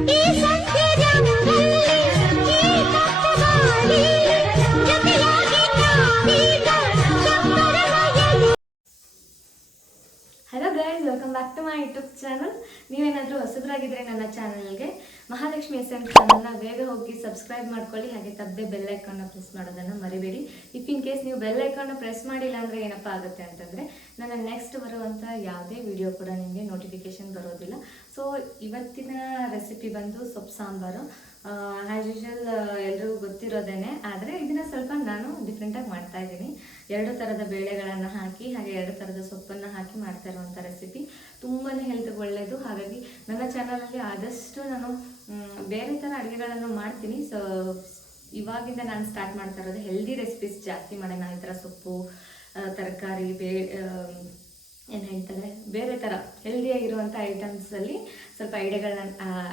Hello guys, welcome back to my YouTube channel. ನೀವೇನಾದರೂ ಹೊಸಬರಾಗಿದ್ದರೆ ನನ್ನ ಚಾನಲ್ಗೆ ಮಹಾಲಕ್ಷ್ಮಿ SM ಚಾನಲ್ನ ಬೇಗ ಹೋಗಿ ಸಬ್ಸ್ಕ್ರೈಬ್ ಮಾಡ್ಕೊಳ್ಳಿ. ಹಾಗೆ ತಪ್ಪದೆ ಬೆಲ್ ಐಕಾನ್ನ ಪ್ರೆಸ್ ಮಾಡೋದನ್ನು ಮರಿಬೇಡಿ. ಇಫ್ ಇನ್ ಕೇಸ್ ನೀವು ಬೆಲ್ ಐಕಾನ್ನ ಪ್ರೆಸ್ ಮಾಡಿಲ್ಲ ಅಂದರೆ ಏನಪ್ಪ ಆಗುತ್ತೆ ಅಂತಂದರೆ ನನ್ನ ನೆಕ್ಸ್ಟ್ ಬರುವಂಥ ಯಾವುದೇ ವಿಡಿಯೋ ಕೂಡ ನಿಮಗೆ ನೋಟಿಫಿಕೇಶನ್ ಬರೋದಿಲ್ಲ. ಸೊ ಇವತ್ತಿನ ರೆಸಿಪಿ ಬಂದು ಸೊಪ್ಪು ಸಾಂಬಾರು. ಆ್ಯಸ್ ಯೂಶುವಲ್ ಎಲ್ರಿಗೂ ಗೊತ್ತಿರೋದೇನೆ, ಆದರೆ ಇದನ್ನು ಸ್ವಲ್ಪ ನಾನು ಡಿಫ್ರೆಂಟಾಗಿ ಮಾಡ್ತಾಯಿದ್ದೀನಿ. 2 ಥರದ ಬೇಳೆಗಳನ್ನು ಹಾಕಿ ಹಾಗೆ 2 ಥರದ ಸೊಪ್ಪನ್ನು ಹಾಕಿ ಮಾಡ್ತಾ ಇರುವಂಥ ರೆಸಿಪಿ ತುಂಬಾ ಹೆಲ್ತ್ಗೆ ಒಳ್ಳೆಯದು. ಹಾಗಾಗಿ ನನ್ನ ಚಾನಲಲ್ಲಿ ಆದಷ್ಟು ನಾನು ಬೇರೆ ಥರ ಅಡುಗೆಗಳನ್ನು ಮಾಡ್ತೀನಿ. ಸೊ ಇವಾಗಿಂದ ನಾನು ಸ್ಟಾರ್ಟ್ ಮಾಡ್ತಾ ಇರೋದು ಹೆಲ್ದಿ ರೆಸಿಪೀಸ್ ಜಾಸ್ತಿ ಮಾಡೋಣ. ಈ ಥರ ಸೊಪ್ಪು, ತರಕಾರಿ, ಏನು ಹೇಳ್ತಾರೆ, ಬೇರೆ ಥರ ಹೆಲ್ದಿಯಾಗಿರುವಂಥ ಐಟಮ್ಸಲ್ಲಿ ಸ್ವಲ್ಪ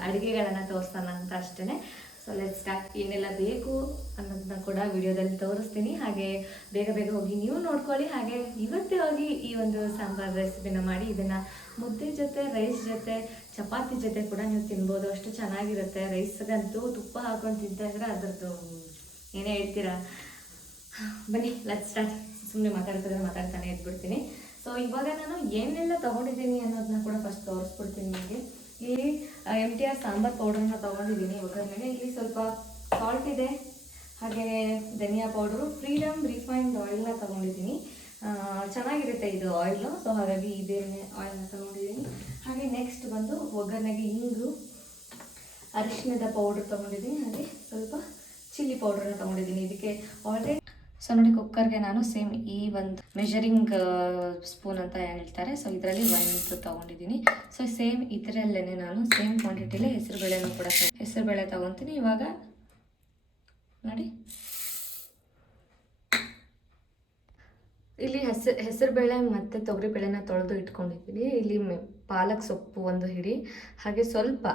ಅಡುಗೆಗಳನ್ನು ತೋರಿಸೋಣ ಅಂತ ಅಷ್ಟೇ. So let's start. ಏನೆಲ್ಲ ಬೇಕು ಅನ್ನೋದನ್ನ ಕೂಡ ವಿಡಿಯೋದಲ್ಲಿ ತೋರಿಸ್ತೀನಿ. ಹಾಗೆ ಬೇಗ ಬೇಗ ಹೋಗಿ ನೀವು ನೋಡ್ಕೊಳ್ಳಿ. ಹಾಗೆ ಇವತ್ತೇ ಹೋಗಿ ಈ ಒಂದು ಸಾಂಬಾರು ರೆಸಿಪಿನ ಮಾಡಿ ಇದನ್ನು ಮುದ್ದೆ ಜೊತೆ, ರೈಸ್ ಜೊತೆ, ಚಪಾತಿ ಜೊತೆ ಕೂಡ ನೀವು ತಿನ್ಬೋದು. ಅಷ್ಟು ಚೆನ್ನಾಗಿರುತ್ತೆ. ರೈಸ್ಗಂತೂ ತುಪ್ಪ ಹಾಕೊಂಡು ತಿಂತಾಯಿದ್ರೆ ಅದರದ್ದು ಏನೇ ಹೇಳ್ತೀರಾ. ಬನ್ನಿ ಲೆಟ್ಸ್ ಸ್ಟಾರ್ಟ್. ಸುಮ್ಮನೆ ಮಾತಾಡ್ತಾನೆ ಇದ್ಬಿಡ್ತೀನಿ. ಸೊ ಇವಾಗ ನಾನು ಏನೆಲ್ಲ ತೊಗೊಂಡಿದ್ದೀನಿ ಅನ್ನೋದನ್ನ ಕೂಡ ಫಸ್ಟ್ ತೋರಿಸ್ಬಿಡ್ತೀನಿ ನಿಮಗೆ. ಇಲ್ಲಿ MTR ಸಾಂಬಾರು ಪೌಡ್ರನ್ನ ತೊಗೊಂಡಿದ್ದೀನಿ ಒಗ್ಗರಣೆಗೆ. ಇಲ್ಲಿ ಸ್ವಲ್ಪ ಸಾಲ್ಟ್ ಇದೆ, ಹಾಗೆ ಧನಿಯಾ ಪೌಡ್ರು, ಫ್ರೀಡಮ್ ರಿಫೈನ್ಡ್ ಆಯಿಲ್ನ ತೊಗೊಂಡಿದ್ದೀನಿ. ಚೆನ್ನಾಗಿರುತ್ತೆ ಇದು ಆಯಿಲು. ಸೊ ಹಾಗಾಗಿ ಇದೇನೆ ಆಯಿಲ್ನ ತೊಗೊಂಡಿದ್ದೀನಿ. ಹಾಗೆ ನೆಕ್ಸ್ಟ್ ಬಂದು ಒಗ್ಗರಣೆಗೆ ಇಂಗು, ಅರಿಶಿಣದ ಪೌಡ್ರ್ ತೊಗೊಂಡಿದ್ದೀನಿ. ಹಾಗೆ ಸ್ವಲ್ಪ ಚಿಲ್ಲಿ ಪೌಡ್ರನ್ನ ತೊಗೊಂಡಿದ್ದೀನಿ. ಇದಕ್ಕೆ ಆಲ್ರೆಡಿ ಸೊ ನೋಡಿ, ಕುಕ್ಕರ್ಗೆ ನಾನು ಸೇಮ್ ಈ ಒಂದು ಮೆಷರಿಂಗ್ ಸ್ಪೂನ್ ಅಂತ ಹೇಳ್ತಾರೆ, ಸೊ ಇದರಲ್ಲಿ 1 ತೊಗೊಂಡಿದ್ದೀನಿ. ಸೊ ಸೇಮ್ ಇದರಲ್ಲೇ ನಾನು ಸೇಮ್ ಕ್ವಾಂಟಿಟಿಲಿ ಹೆಸರುಬೇಳೆನೂ ಕೂಡ ಹೆಸರುಬೇಳೆ ತೊಗೊತೀನಿ. ಇವಾಗ ನೋಡಿ, ಇಲ್ಲಿ ಹೆಸರುಬೇಳೆ ಮತ್ತು ತೊಗರಿಬೇಳೆನ ತೊಳೆದು ಇಟ್ಕೊಂಡಿದ್ದೀನಿ. ಇಲ್ಲಿ ಪಾಲಕ್ ಸೊಪ್ಪು 1 ಹಿಡಿ, ಹಾಗೆ ಸ್ವಲ್ಪ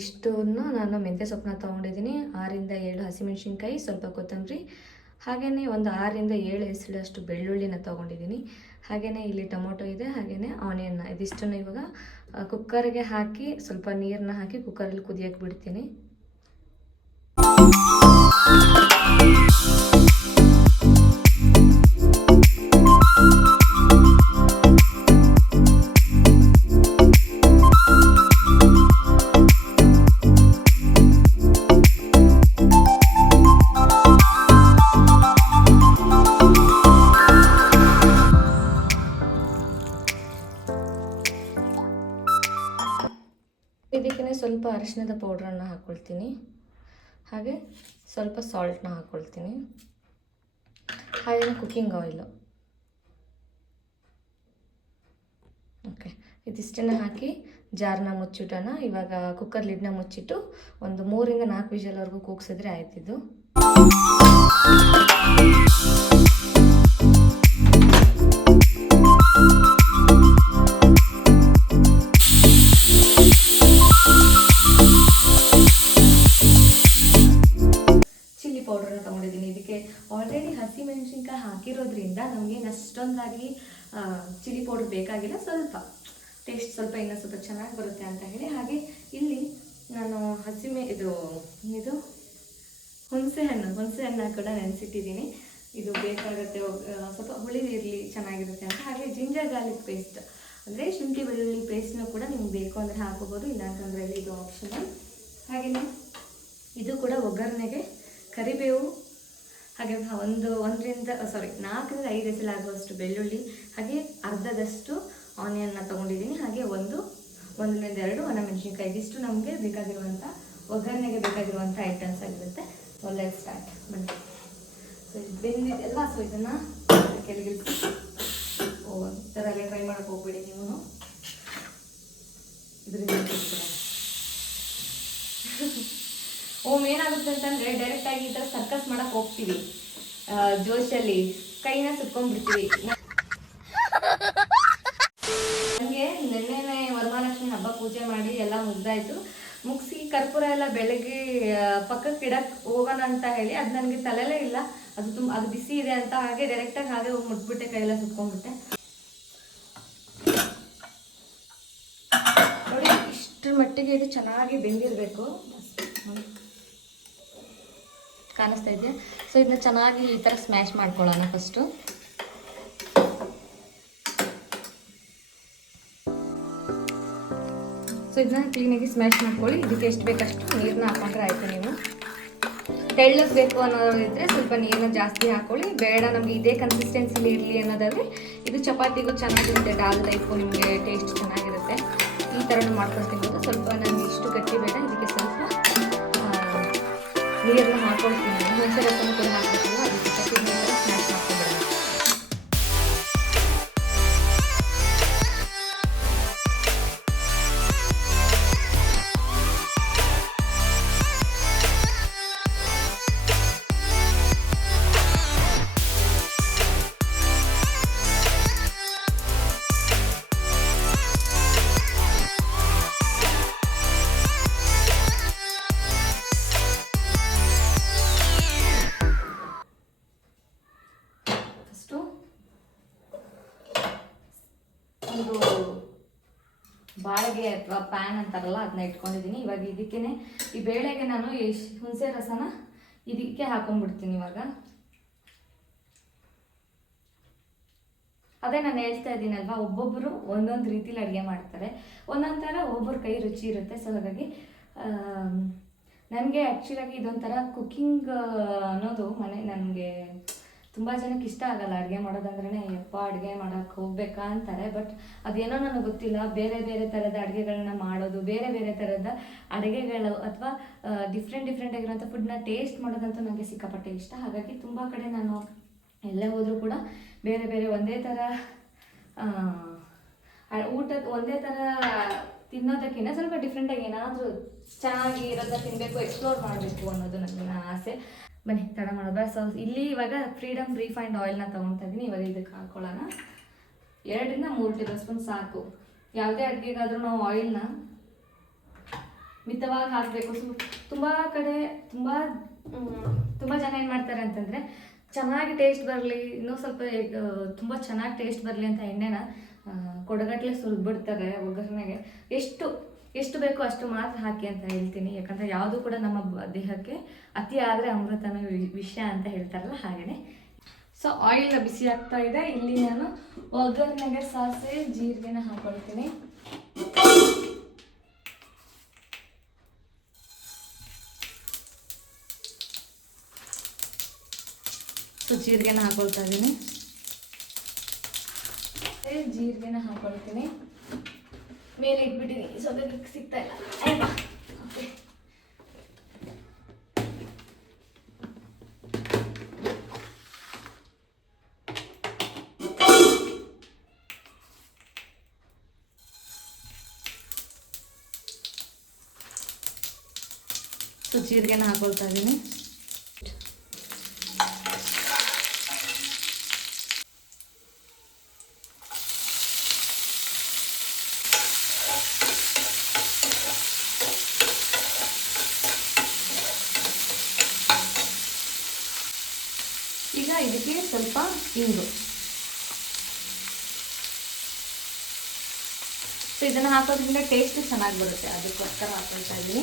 ಇಷ್ಟನ್ನು ನಾನು ಮೆಂತ್ಯ ಸೊಪ್ಪನ್ನ ತೊಗೊಂಡಿದ್ದೀನಿ. 6 ಇಂದ 7 ಹಸಿಮೆಣಸಿನ್ಕಾಯಿ, ಸ್ವಲ್ಪ ಕೊತ್ತಂಬರಿ, ಹಾಗೆಯೇ ಒಂದು 6 ಇಂದ 7 ಎಸಳಷ್ಟು ಬೆಳ್ಳುಳ್ಳಿನ ತೊಗೊಂಡಿದ್ದೀನಿ. ಹಾಗೆಯೇ ಇಲ್ಲಿ ಟೊಮೊಟೊ ಇದೆ, ಹಾಗೆಯೇ ಆನಿಯನ್ನ. ಇದಿಷ್ಟನ್ನು ಇವಾಗ ಕುಕ್ಕರ್ಗೆ ಹಾಕಿ ಸ್ವಲ್ಪ ನೀರನ್ನ ಹಾಕಿ ಕುಕ್ಕರಲ್ಲಿ ಕುದಿಯೋಕ್ಕೆ ಬಿಡ್ತೀನಿ. ಇದಕ್ಕೆ ಸ್ವಲ್ಪ ಅರಿಶಿಣದ ಪೌಡ್ರನ್ನು ಹಾಕ್ಕೊಳ್ತೀನಿ, ಹಾಗೆ ಸ್ವಲ್ಪ ಸಾಲ್ಟ್ನ ಹಾಕ್ಕೊಳ್ತೀನಿ, ಹಾಗೆ ಕುಕ್ಕಿಂಗ್ ಆಯಿಲು. ಓಕೆ, ಇದಿಷ್ಟನ್ನು ಹಾಕಿ ಜಾರ್ನ ಮುಚ್ಚಿಟ್ಟೋಣ. ಇವಾಗ ಕುಕ್ಕರ್ ಲಿಡ್ನ ಮುಚ್ಚಿಟ್ಟು ಒಂದು 3 ಇಂದ 4 ವಿಷಲ್ವರೆಗೂ ಕೂಗಿಸಿದ್ರೆ ಆಯ್ತಿದ್ದು. ಪೌಡ್ರನ್ನ ತೊಗೊಂಡಿದ್ದೀನಿ. ಇದಕ್ಕೆ ಆಲ್ರೆಡಿ ಹಸಿಮೆಣಸಿನ್ಕಾಯಿ ಹಾಕಿರೋದ್ರಿಂದ ನಮಗೆ ಅಷ್ಟೊಂದಾಗಿ ಚಿಲ್ಲಿ ಪೌಡ್ರ್ ಬೇಕಾಗಿಲ್ಲ. ಸ್ವಲ್ಪ ಟೇಸ್ಟ್ ಇನ್ನೂ ಸ್ವಲ್ಪ ಚೆನ್ನಾಗಿ ಬರುತ್ತೆ ಅಂತ ಹೇಳಿ. ಹಾಗೆ ಇಲ್ಲಿ ನಾನು ಇದು ಹುಣಸೆ ಹಣ್ಣು ಕೂಡ ನೆನೆಸಿಟ್ಟಿದ್ದೀನಿ. ಇದು ಬೇಕಾಗುತ್ತೆ, ಸ್ವಲ್ಪ ಹುಳಿ ಇರಲಿ, ಚೆನ್ನಾಗಿರುತ್ತೆ ಅಂತ. ಹಾಗೆ ಜಿಂಜರ್ ಗಾರ್ಲಿಕ್ ಪೇಸ್ಟ್ ಅಂದರೆ ಶುಂಠಿ ಬೆಳ್ಳುಳ್ಳಿ ಪೇಸ್ಟ್ನೂ ಕೂಡ ನಿಮ್ಗೆ ಬೇಕು ಅಂದರೆ ಹಾಕೋಬೋದು, ಇಲ್ಲಾಂತಂದರೆ ಇದು ಆಪ್ಷನಲ್. ಹಾಗೆಯೇ ಇದು ಕೂಡ ಒಗ್ಗರಣೆಗೆ ಕರಿಬೇವು, ಹಾಗೆ 4 ರಿಂದ 5 ಎಸಳು ಆಗುವಷ್ಟು ಬೆಳ್ಳುಳ್ಳಿ, ಹಾಗೆ ಅರ್ಧದಷ್ಟು ಆನಿಯನ್ನ ತೊಗೊಂಡಿದ್ದೀನಿ. ಹಾಗೆ 1 ರಿಂದ 2 ಒಣಮೆಣಸಿನ್ಕಾಯಿ. ಇದಿಷ್ಟು ನಮಗೆ ಬೇಕಾಗಿರುವಂಥ ಒಗ್ಗರಣೆಗೆ ಬೇಕಾಗಿರುವಂಥ ಐಟಮ್ಸ್ ಆಗಿರುತ್ತೆ. So let's start. ಬನ್ನಿ. ಸೊ ಇದು ಬೆಂದಿದೆಲ್ಲ, ಸೊ ಇದನ್ನು ಕೆಳಗೆ ಈ ಥರ ಎಲ್ಲ ಟ್ರೈ ಮಾಡೋಕ್ಕೆ ಹೋಗ್ಬೇಡಿ ನೀವು. ಇದರಿಂದ ಏನಾಗುತ್ತೆ ಅಂತಂದರೆ ಡೈರೆಕ್ಟಾಗಿ ಈ ಥರ ಸರ್ಕಸ್ ಮಾಡೋಕ್ಕೆ ಹೋಗ್ತೀವಿ, ಜೋಶಲ್ಲಿ ಕೈನ ಸುತ್ಕೊಂಡ್ಬಿಡ್ತೀವಿ. ನನಗೆ ನಿನ್ನೆ ವರಮಹಾಲಕ್ಷ್ಮಿ ಹಬ್ಬ ಪೂಜೆ ಮಾಡಿ ಎಲ್ಲ ಮುಗಿಸಿ ಕರ್ಪೂರ ಎಲ್ಲ ಬೆಳಗ್ಗೆ ಪಕ್ಕಕ್ಕೆ ಇಡಕ್ಕೆ ಹೋಗೋಣ ಅಂತ ಹೇಳಿ, ಅದು ನನಗೆ ತಲೆಲೇ ಇಲ್ಲ, ಅದು ಬಿಸಿ ಇದೆ ಅಂತ. ಹಾಗೆ ಡೈರೆಕ್ಟಾಗಿ ಹಾಗೆ ಹೋಗಿ ಮುಟ್ಬಿಟ್ಟೆ, ಕೈಯೆಲ್ಲ ಸುತ್ಕೊಂಡ್ಬಿಟ್ಟೆ. ನೋಡಿ, ಇಷ್ಟು ಅಷ್ಟರ ಮಟ್ಟಿಗೆ ಇದು ಚೆನ್ನಾಗಿ ಬೆಂದಿರಬೇಕು. ಕಾಣಿಸ್ತಾ ಇದೆಯಾ? ಸೊ ಇದನ್ನ ಚೆನ್ನಾಗಿ ಈ ಥರ ಸ್ಮ್ಯಾಶ್ ಮಾಡ್ಕೊಳ್ಳೋಣ ಫಸ್ಟು. ಸೊ ಇದನ್ನ ಕ್ಲೀನಾಗಿ ಸ್ಮ್ಯಾಶ್ ಮಾಡ್ಕೊಳ್ಳಿ. ಇದಕ್ಕೆ ಎಷ್ಟು ಬೇಕಷ್ಟು ನೀರನ್ನ ಹಾಕೊಂಡ್ರೆ ಆಯಿತು. ನೀವು ತೆಳ್ಳಗೆ ಬೇಕು ಅನ್ನೋದಿದ್ರೆ ಸ್ವಲ್ಪ ನೀರನ್ನ ಜಾಸ್ತಿ ಹಾಕೊಳ್ಳಿ. ಬೇಡ ನಮಗೆ ಇದೇ ಕನ್ಸಿಸ್ಟೆನ್ಸಿಲಿ ಇರಲಿ ಅನ್ನೋದಾದರೆ ಇದು ಚಪಾತಿಗೂ ಚೆನ್ನಾಗಿರುತ್ತೆ. ದಾಲ್ ಟೈಪು ನಿಮಗೆ ಟೇಸ್ಟ್ ಚೆನ್ನಾಗಿರುತ್ತೆ. ಈ ಥರನೂ ಮಾಡ್ಕೊಳ್ತೀನಿ. ಸ್ವಲ್ಪ ನನಗೆ ಇಷ್ಟು ಗಟ್ಟಿ ಬೇಡ, ಇದಕ್ಕೆ ಸ್ವಲ್ಪ ನೀರನ್ನ ಹಾಕೊಳ್ತೀನಿ. ಹುಣಸೆ ರಸನ ಕೂಡ ಹಾಕ್ಬೇಕಲ್ಲ, ಅದಕ್ಕೆ ಸ್ವಲ್ಪ ಸ್ಮ್ಯಾಶ್ ಮಾಡ್ಕೊಂಡ್ಬಿಡೋಣ. ಒಂದು ಬಾಳಿಗೆ ಅಥವಾ ಪ್ಯಾನ್ ಅಂತಾರಲ್ಲ ಅದನ್ನ ಇಟ್ಕೊಂಡಿದ್ದೀನಿ. ಇವಾಗ ಇದಕ್ಕೇನೆ ಈ ಬೇಳೆಗೆ ನಾನು ಹುಣಸೆ ರಸನ ಇದಕ್ಕೆ ಹಾಕೊಂಡ್ಬಿಡ್ತೀನಿ. ಇವಾಗ ಅದೇ ನಾನು ಹೇಳ್ತಾ ಇದ್ದೀನಲ್ವಾ, ಒಬ್ಬೊಬ್ಬರು ಒಂದೊಂದು ರೀತಿಲಿ ಅಡುಗೆ ಮಾಡ್ತಾರೆ, ಒಂದೊಂದು ಥರ ಒಬ್ಬೊಬ್ಬರ ಕೈ ರುಚಿ ಇರುತ್ತೆ. ಸೊ ಹಾಗಾಗಿ ನನಗೆ ಆ್ಯಕ್ಚುಲಾಗಿ ಇದೊಂಥರ ಕುಕ್ಕಿಂಗ್ ಅನ್ನೋದು ನನಗೆ ತುಂಬ ಜನಕ್ಕೆ ಇಷ್ಟ ಆಗಲ್ಲ. ಅಡುಗೆ ಮಾಡೋದಂದ್ರೇ ಯಪ್ಪ ಅಡುಗೆ ಮಾಡೋಕ್ಕೆ ಹೋಗ್ಬೇಕಾ ಅಂತಾರೆ. ಬಟ್ ಅದೇನೋ ನನಗೆ ಗೊತ್ತಿಲ್ಲ, ಬೇರೆ ಬೇರೆ ಥರದ ಅಡುಗೆಗಳನ್ನ ಮಾಡೋದು, ಬೇರೆ ಬೇರೆ ಥರದ ಅಡುಗೆಗಳು ಅಥವಾ ಡಿಫ್ರೆಂಟ್ ಆಗಿರೋಂಥ ಫುಡ್ನ ಟೇಸ್ಟ್ ಮಾಡೋದಂತೂ ನನಗೆ ಸಿಕ್ಕಾಪಟ್ಟೆ ಇಷ್ಟ. ಹಾಗಾಗಿ ತುಂಬ ಕಡೆ ನಾನು ಎಲ್ಲೇ ಹೋದರೂ ಕೂಡ ಬೇರೆ ಬೇರೆ ಒಂದೇ ಥರ ಒಂದೇ ಥರ ತಿನ್ನೋದಕ್ಕಿಂತ ಸ್ವಲ್ಪ ಡಿಫ್ರೆಂಟಾಗಿ ಏನಾದರೂ ಚೆನ್ನಾಗಿ ಇರೋದನ್ನ ತಿನ್ನಬೇಕು, ಎಕ್ಸ್ಪ್ಲೋರ್ ಮಾಡಬೇಕು ಅನ್ನೋದು ನನ್ನ ಆಸೆ. ಬನ್ನಿ ತಡ ಮಾಡೋದು. ಸೊ ಇಲ್ಲಿ ಇವಾಗ ಫ್ರೀಡಮ್ ರಿಫೈನ್ಡ್ ಆಯಿಲ್ನ ತೊಗೊತಾ ಇದ್ದೀನಿ. ಇವಾಗ ಇದಕ್ಕೆ ಹಾಕೊಳ್ಳೋಣ. 2 ರಿಂದ 3 ಟೇಬಲ್ ಸ್ಪೂನ್ ಸಾಕು. ಯಾವುದೇ ಅಡುಗೆಗಾದರೂ ನಾವು ಆಯಿಲ್ನ ಮಿತವಾಗಿ ಹಾಕಬೇಕು. ಸೊ ತುಂಬ ಕಡೆ ತುಂಬ ಜನ ಏನು ಮಾಡ್ತಾರೆ ಅಂತಂದರೆ, ಚೆನ್ನಾಗಿ ಟೇಸ್ಟ್ ಬರಲಿ, ಇನ್ನೂ ಸ್ವಲ್ಪ ತುಂಬ ಚೆನ್ನಾಗಿ ಟೇಸ್ಟ್ ಬರಲಿ ಅಂತ ಎಣ್ಣೆನ ಕೊಡಗಟ್ಲೆ ಸುರಿದ್ಬಿಡ್ತಾರೆ ಒಗ್ಗರಣೆಗೆ. ಎಷ್ಟು ಬೇಕೋ ಅಷ್ಟು ಮಾತ್ರ ಹಾಕಿ ಅಂತ ಹೇಳ್ತೀನಿ. ಯಾಕಂದರೆ ಯಾವುದು ಕೂಡ ನಮ್ಮ ದೇಹಕ್ಕೆ ಅತಿ ಆದರೆ ಅಮೃತನ ವಿಷ ಅಂತ ಹೇಳ್ತಾರಲ್ಲ, ಹಾಗೆಯೇ. ಸೊ ಆಯಿಲ್ ಬಿಸಿ ಆಗ್ತಾ ಇದೆ. ಇಲ್ಲಿ ನಾನು ಒಗ್ಗರಣೆಗೆ ಸಾಸಿವೆ ಜೀರಿಗೆನ ಹಾಕೊಳ್ತೀನಿ. ಸೊ ಜೀರಿಗೆನ ಹಾಕೊಳ್ತಾ ಇದ್ದೀನಿ. ಜೀರಿಗೆನ ಹಾಕೊಳ್ತೀನಿ. ಮೇಲೆ ಇಟ್ಬಿಟ್ಟಿದ್ದೀನಿ, ಸೊ ಅದಕ್ಕೆ ಸಿಗ್ತಾ ಇಲ್ಲ. ಆಯ್ತಾ? ಓಕೆ. ಸೊ ಜೀರಿಗೆನ ಹಾಕೊಳ್ತಾ ಇದ್ದೀನಿ. ಈಗ ಇದಕ್ಕೆ ಸ್ವಲ್ಪ ಇಂಗು. ಸೊ ಇದನ್ನು ಹಾಕೋದ್ರಿಂದ ಟೇಸ್ಟ್ ಚೆನ್ನಾಗಿ ಬರುತ್ತೆ, ಅದಕ್ಕೋಸ್ಕರ ಹಾಕೊಳ್ತಾ ಇದ್ದೀನಿ.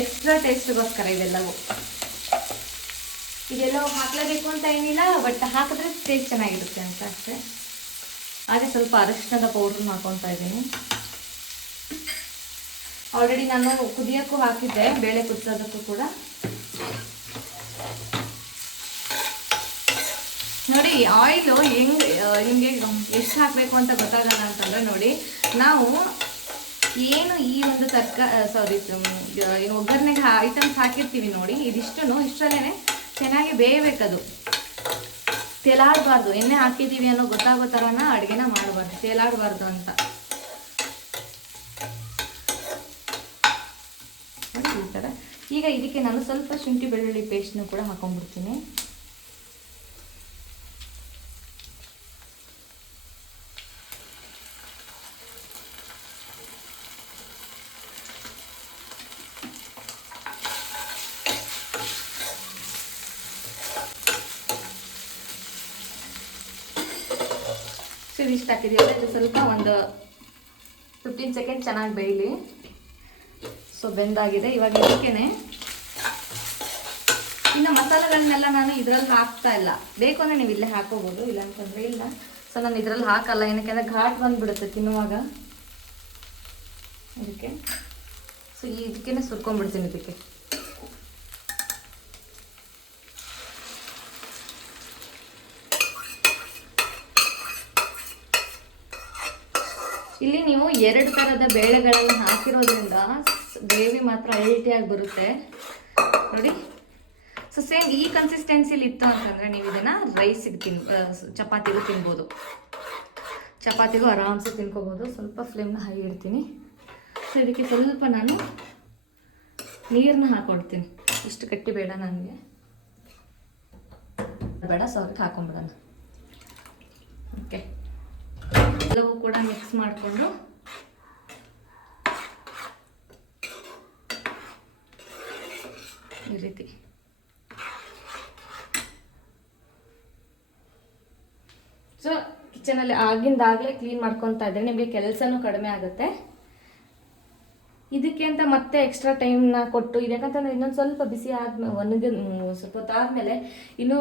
ಎಕ್ಸ್ಟ್ರಾ ಟೇಸ್ಟ್ಗೋಸ್ಕರ ಇದೆಲ್ಲವೂ ಹಾಕಲೇಬೇಕು ಅಂತ ಏನಿಲ್ಲ, ಬಟ್ ಹಾಕಿದ್ರೆ ಟೇಸ್ಟ್ ಚೆನ್ನಾಗಿರುತ್ತೆ ಅಂತ ಅಷ್ಟೇ. ಹಾಗೆ ಸ್ವಲ್ಪ ಅರಿಶಿಣದ ಪೌಡ್ರನ್ನ ಹಾಕೊಳ್ತಾ ಇದ್ದೀನಿ. ಆಲ್ರೆಡಿ ನಾನು ಕುದಿಯೋಕ್ಕೂ ಹಾಕಿದ್ದೆ, ಬೇಳೆ ಕುದಿಸೋದಕ್ಕೂ ಕೂಡ. ನೋಡಿ ಆಯಿಲು ನಿಮಗೆ ಎಷ್ಟು ಹಾಕಬೇಕು ಅಂತ ಗೊತ್ತಾಗಲ್ಲ ಅಂತಂದರೆ, ನೋಡಿ ನಾವು ಏನು ಈ ಒಂದು ಒಗ್ಗರಣೆಗೆ ಐಟಮ್ಸ್ ಹಾಕಿರ್ತೀವಿ ನೋಡಿ, ಇಷ್ಟರಲ್ಲೇ ಚೆನ್ನಾಗಿ ಬೇಯಬೇಕದು. ತೇಲಾಡಬಾರ್ದು. ಎಣ್ಣೆ ಹಾಕಿದ್ದೀವಿ ಅನ್ನೋ ಗೊತ್ತಾಗೋ ಥರನ ಅಡುಗೆನ ಮಾಡಬಾರ್ದು, ತೇಲಾಡಬಾರ್ದು ಅಂತ. ಈ ಥರ. ಈಗ ಇದಕ್ಕೆ ನಾನು ಸ್ವಲ್ಪ ಶುಂಠಿ ಬೆಳ್ಳುಳ್ಳಿ ಪೇಸ್ಟ್ನು ಕೂಡ ಹಾಕೊಂಡ್ಬಿಡ್ತೀನಿ. ಇದಿಷ್ಟು ಹಾಕಿದ್ದೀವಿ. ಇದು ಸ್ವಲ್ಪ ಒಂದು 15 ಸೆಕೆಂಡ್ ಚೆನ್ನಾಗಿ ಬೇಯಲಿ. ಸೊ ಬೆಂದಾಗಿದೆ. ಇವಾಗ ಇದಕ್ಕೇನೆ ಇನ್ನು ಮಸಾಲೆಗಳನ್ನೆಲ್ಲ ನಾನು ಇದರಲ್ಲಿ ಹಾಕ್ತಾ ಇಲ್ಲ. ಬೇಕು ಅಂದರೆ ನೀವು ಇಲ್ಲೇ ಹಾಕೋಬೋದು, ಇಲ್ಲ ಅಂತಂದರೆ ಇಲ್ಲ. ಸೊ ನಾನು ಇದರಲ್ಲಿ ಹಾಕಲ್ಲ, ಏನಕ್ಕೆ ಘಾಟ್ ಬಂದುಬಿಡುತ್ತೆ ತಿನ್ನುವಾಗ ಇದಕ್ಕೆ. ಸೊ ಇದಕ್ಕೇ ಸುರ್ಕೊಂಡ್ಬಿಡ್ತೀನಿ ಇದಕ್ಕೆ. ಇಲ್ಲಿ ನೀವು 2 ಥರದ ಬೇಳೆಗಳನ್ನು ಹಾಕಿರೋದ್ರಿಂದ ಗ್ರೇವಿ ಮಾತ್ರ ಅಲ್ಟಿಯಾಗಿ ಬರುತ್ತೆ ನೋಡಿ. ಸೊ ಸೇಮ್ ಈ ಕನ್ಸಿಸ್ಟೆನ್ಸಿಲಿ ಇತ್ತು ಅಂತಂದರೆ ನೀವು ಇದನ್ನು ರೈಸಿಗೆ ಚಪಾತಿಗೂ ತಿನ್ಬೋದು, ಚಪಾತಿಗೂ ಆರಾಮ್ಸೆ ತಿನ್ಕೋಬೋದು. ಸ್ವಲ್ಪ ಫ್ಲೇಮ್ನ ಹೈ ಇಡ್ತೀನಿ. ಸೊ ಇದಕ್ಕೆ ಸ್ವಲ್ಪ ನಾನು ನೀರನ್ನ ಹಾಕ್ಕೊಡ್ತೀನಿ. ಇಷ್ಟು ಗಟ್ಟಿ ಬೇಡ ನನಗೆ, ಬೇಡ. ಸೊ ಅದಕ್ಕೆ ಹಾಕೊಂಡ್ಬಿಡೋಣ. ಓಕೆ, ಎಲ್ಲವೂ ಕೂಡ ಮಿಕ್ಸ್ ಮಾಡಿಕೊಂಡು ಈ ರೀತಿ ಸೊ ಕಿಚನಲ್ಲಿ ಆಗಿಂದಾಗಲೇ ಕ್ಲೀನ್ ಮಾಡ್ಕೊತಾ ಇದ್ರೆ ನಿಮಗೆ ಕೆಲಸನೂ ಕಡಿಮೆ ಆಗುತ್ತೆ. ಇದಕ್ಕೆ ಅಂತ ಮತ್ತೆ ಎಕ್ಸ್ಟ್ರಾ ಟೈಮ್ನ ಕೊಟ್ಟು, ಇದಕ್ಕಂತಂದ್ರೆ ಇನ್ನೊಂದು ಸ್ವಲ್ಪ ಬಿಸಿ ಆದ್ಮೇಲೆ ಸ್ವಲ್ಪ ಹೊತ್ತಾದ್ಮೇಲೆ ಇನ್ನೂ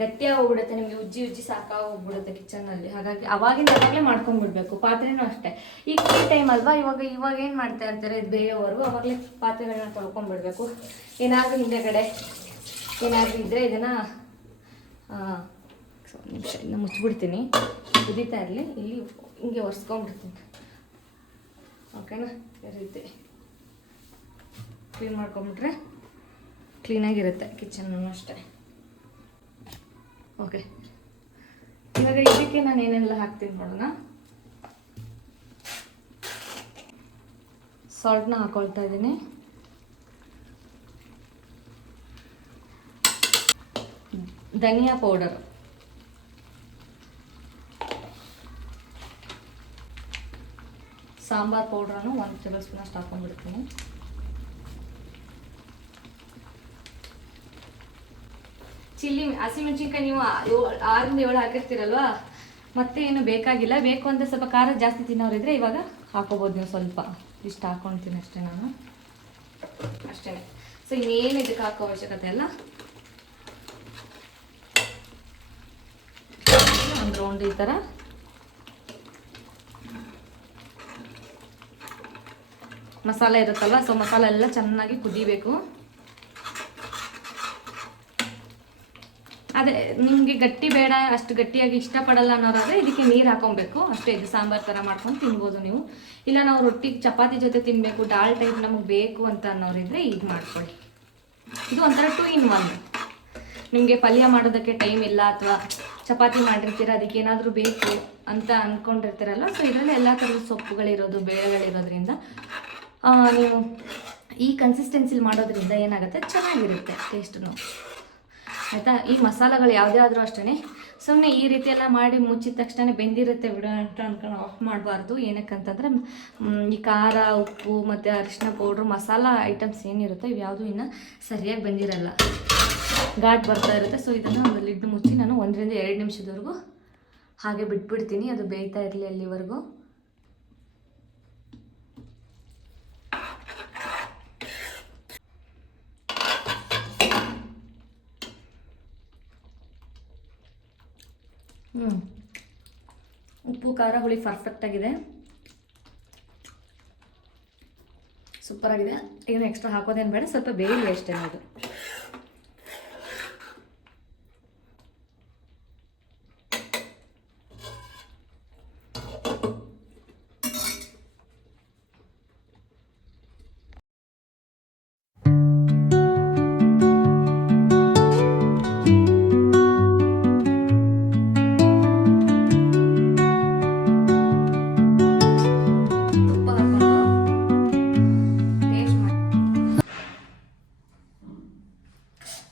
ಗಟ್ಟಿಯಾಗಿ ಹೋಗ್ಬಿಡುತ್ತೆ, ನಿಮಗೆ ಉಜ್ಜಿ ಸಾಕಾಗೋಗ್ಬಿಡುತ್ತೆ ಕಿಚನಲ್ಲಿ. ಹಾಗಾಗಿ ಅವಾಗಲೇ ಮಾಡ್ಕೊಂಡ್ಬಿಡ್ಬೇಕು. ಪಾತ್ರೆನೂ ಅಷ್ಟೇ, ಈಗ ಫ್ರೀ ಟೈಮ್ ಅಲ್ವಾ, ಇವಾಗ ಏನು ಮಾಡ್ತಾ ಇರ್ತಾರೆ ಇದು ಬೇಯೋವರೆಗೂ ಅವಾಗಲೇ ಪಾತ್ರೆಗಳನ್ನ ತೊಳ್ಕೊಂಡ್ಬಿಡ್ಬೇಕು. ಏನಾದರೂ ಹಿಂದೆಗಡೆ ಏನಾದರೂ ಇದ್ದರೆ ಇದನ್ನು ನಿಮಿಷ ಇನ್ನು ಮುಚ್ಚಿಬಿಡ್ತೀನಿ, ಕುದೀತಾ ಇರಲಿ. ಇಲ್ಲಿ ಹಿಂಗೆ ಒರೆಸ್ಕೊಂಡ್ಬಿಡ್ತೀನಿ. ಓಕೆನಾ, ಈ ರೀತಿ ಕ್ಲೀನ್ ಮಾಡ್ಕೊಂಬಿಟ್ರೆ ಕ್ಲೀನಾಗಿರುತ್ತೆ ಕಿಚನ್ನು ಅಷ್ಟೇ. ಓಕೆ, ಇವಾಗ ಇದಕ್ಕೆ ನಾನು ಏನೆಲ್ಲ ಹಾಕ್ತೀನಿ ನೋಡೋಣ. ಸಾಲ್ಟ್ನ ಹಾಕೊಳ್ತಾ ಇದ್ದೀನಿ. ಧನಿಯಾ ಪೌಡರ್, ಸಾಂಬಾರ್ ಪೌಡ್ರನ್ನು 1 ಟೇಬಲ್ ಸ್ಪೂನ್ ಅಷ್ಟು ಹಾಕೊಂಡ್ಬಿಡ್ತೀನಿ. ಚಿಲ್ಲಿ ಹಸಿಮೆಣಸಿನ್ಕಾಯಿ ನೀವು 6ರಿಂದ 7 ಹಾಕಿರ್ತೀರಲ್ವಾ, ಮತ್ತೆ ಏನು ಬೇಕಾಗಿಲ್ಲ. ಬೇಕು ಅಂದರೆ ಸ್ವಲ್ಪ ಖಾರ ಜಾಸ್ತಿ ತಿನ್ನೋರಿದ್ರೆ ಇವಾಗ ಹಾಕೋಬೋದು ನೀವು. ಸ್ವಲ್ಪ ಇಷ್ಟು ಹಾಕ್ಕೊಳ್ತೀನಿ ಅಷ್ಟೇ ನಾನು, ಅಷ್ಟೇ. ಸೊ ಇನ್ನೇನು ಇದಕ್ಕೆ ಹಾಕೋ ಅವಶ್ಯಕತೆ ಇಲ್ಲ. ಒಂದು ರೌಂಡ್ ಈ ಥರ ಮಸಾಲೆ ಇರುತ್ತಲ್ಲ, ಸೊ ಮಸಾಲೆ ಎಲ್ಲ ಚೆನ್ನಾಗಿ ಕುದಿಬೇಕು. ಅದೇ ನಿಮಗೆ ಗಟ್ಟಿ ಬೇಡ, ಅಷ್ಟು ಗಟ್ಟಿಯಾಗಿ ಇಷ್ಟಪಡಲ್ಲ ಅನ್ನೋರಾದರೆ ಇದಕ್ಕೆ ನೀರು ಹಾಕೊಬೇಕು ಅಷ್ಟೇ. ಇದು ಸಾಂಬಾರು ಥರ ಮಾಡ್ಕೊಂಡು ತಿನ್ಬೋದು ನೀವು. ಇಲ್ಲ ನಾವು ರೊಟ್ಟಿಗೆ ಚಪಾತಿ ಜೊತೆ ತಿನ್ನಬೇಕು, ದಾಲ್ ಟೈಪ್ ನಮಗೆ ಬೇಕು ಅಂತ ಅನ್ನೋರಿದ್ರೆ ಈಗ ಮಾಡ್ಕೊಳ್ಳಿ. ಇದು ಒಂಥರ 2 in 1. ನಿಮಗೆ ಪಲ್ಯ ಮಾಡೋದಕ್ಕೆ ಟೈಮ್ ಇಲ್ಲ, ಅಥವಾ ಚಪಾತಿ ಮಾಡಿರ್ತೀರ ಅದಕ್ಕೆ ಏನಾದರೂ ಬೇಕು ಅಂತ ಅಂದ್ಕೊಂಡಿರ್ತೀರಲ್ಲ, ಸೊ ಇದರಲ್ಲಿ ಎಲ್ಲ ಥರದ ಸೊಪ್ಪುಗಳಿರೋದು, ಬೇಳೆಗಳಿರೋದ್ರಿಂದ ನೀವು ಈ ಕನ್ಸಿಸ್ಟೆನ್ಸಿಲಿ ಮಾಡೋದ್ರಿಂದ ಏನಾಗುತ್ತೆ, ಚೆನ್ನಾಗಿರುತ್ತೆ ಟೇಸ್ಟು ಆಯಿತಾ. ಈ ಮಸಾಲೆಗಳು ಯಾವುದೇ ಆದರೂ ಅಷ್ಟೇ, ಸುಮ್ಮನೆ ಈ ರೀತಿ ಎಲ್ಲ ಮಾಡಿ ಮುಚ್ಚಿದ ತಕ್ಷಣ ಬೆಂದಿರುತ್ತೆ ಬಿಡೋ ಅಂತ ಅಂದ್ಕೊಂಡು ಆಫ್ ಮಾಡಬಾರ್ದು. ಏನಕ್ಕಂತಂದರೆ ಈ ಖಾರ, ಉಪ್ಪು ಮತ್ತು ಅರಿಶಿನ ಪೌಡ್ರು, ಮಸಾಲ ಐಟಮ್ಸ್ ಏನಿರುತ್ತೋ ಇವು ಯಾವುದೂ ಇನ್ನೂ ಸರಿಯಾಗಿ ಬಂದಿರಲ್ಲ, ಘಾಟ್ ಬರ್ತಾ ಇರುತ್ತೆ. ಸೊ ಇದನ್ನು ಒಂದು ಲಿಡ್ ಮುಚ್ಚಿ ನಾನು 1 ರಿಂದ 2 ನಿಮಿಷದವರೆಗೂ ಹಾಗೆ ಬಿಟ್ಬಿಡ್ತೀನಿ. ಅದು ಬೇಯ್ತಾ ಇರಲಿ ಅಲ್ಲಿವರೆಗೂ. ಉಪ್ಪು ಖಾರ ಹುಳಿ ಪರ್ಫೆಕ್ಟಾಗಿದೆ, ಸೂಪರಾಗಿದೆ. ಏನು ಎಕ್ಸ್ಟ್ರಾ ಹಾಕೋದೇನು ಬೇಡ, ಸ್ವಲ್ಪ ಬೇಯಿಲಿ ಅಷ್ಟೇ ಅದು.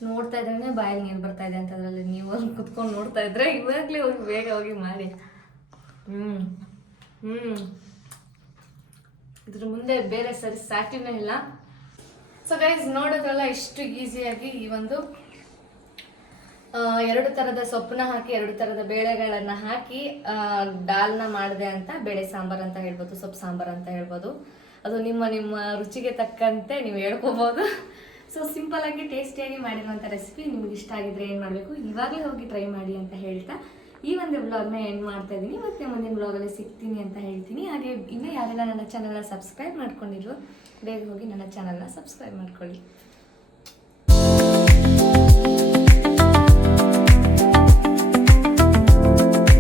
ನೋಡ್ತಾ ಇದ್ರೆ ಬಾಯಲ್ಲಿ ನೀರು ಬರ್ತಾ ಇದೆ ಅಂತ, ಅದರಲ್ಲಿ ನೀವು ಅಲ್ಲಿ ಕುತ್ಕೊಂಡು ನೋಡ್ತಾ ಇದ್ರೆ ಇವಾಗಲೇ ಹೋಗಿ ಬೇಗ ಹೋಗಿ ಮಾಡಿ. ಇದ್ರ ಮುಂದೆ ಬೇರೆ ಸರಿ ಸಾಟಿನೇ ಇಲ್ಲ. ಸೊ ಗೈಸ್ ನೋಡೋದ್ರಲ್ಲ ಎಷ್ಟು ಈಸಿಯಾಗಿ ಈ ಒಂದು 2 ಥರದ ಸೊಪ್ಪನ್ನ ಹಾಕಿ 2 ಥರದ ಬೇಳೆಗಳನ್ನು ಹಾಕಿ ದಾಲ್ನ ಮಾಡಿದೆ ಅಂತ. ಬೇಳೆ ಸಾಂಬಾರು ಅಂತ ಹೇಳ್ಬೋದು, ಸೊಪ್ಪು ಸಾಂಬಾರು ಅಂತ ಹೇಳ್ಬೋದು. ಅದು ನಿಮ್ಮ ರುಚಿಗೆ ತಕ್ಕಂತೆ ನೀವು ಹೇಳ್ಕೋಬೋದು. ಸೊ ಸಿಂಪಲಾಗಿ ಟೇಸ್ಟಿಯಾಗಿ ಮಾಡಿರುವಂಥ ರೆಸಿಪಿ ನಿಮ್ಗೆ ಇಷ್ಟ ಆಗಿದ್ರೆ ಏನು ಮಾಡಬೇಕು, ಇವಾಗಲೇ ಹೋಗಿ ಟ್ರೈ ಮಾಡಿ ಅಂತ ಹೇಳ್ತಾ ಈ ಒಂದು ವ್ಲಾಗ್ನ ಎಂಡ್ ಮಾಡ್ತಾ ಇದ್ದೀನಿ. ಮತ್ತೆ ಮುಂದಿನ ವ್ಲಾಗಲ್ಲಿ ಸಿಗ್ತೀನಿ ಅಂತ ಹೇಳ್ತೀನಿ. ಹಾಗೆ ಇನ್ನೂ ಯಾರೆಲ್ಲ ನನ್ನ ಚಾನಲ್ನ ಸಬ್ಸ್ಕ್ರೈಬ್ ಮಾಡ್ಕೊಂಡಿದ್ರು ಬೇಗ ಹೋಗಿ ನನ್ನ ಚಾನಲ್ನ ಸಬ್ಸ್ಕ್ರೈಬ್ ಮಾಡ್ಕೊಳ್ಳಿ.